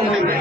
Ready,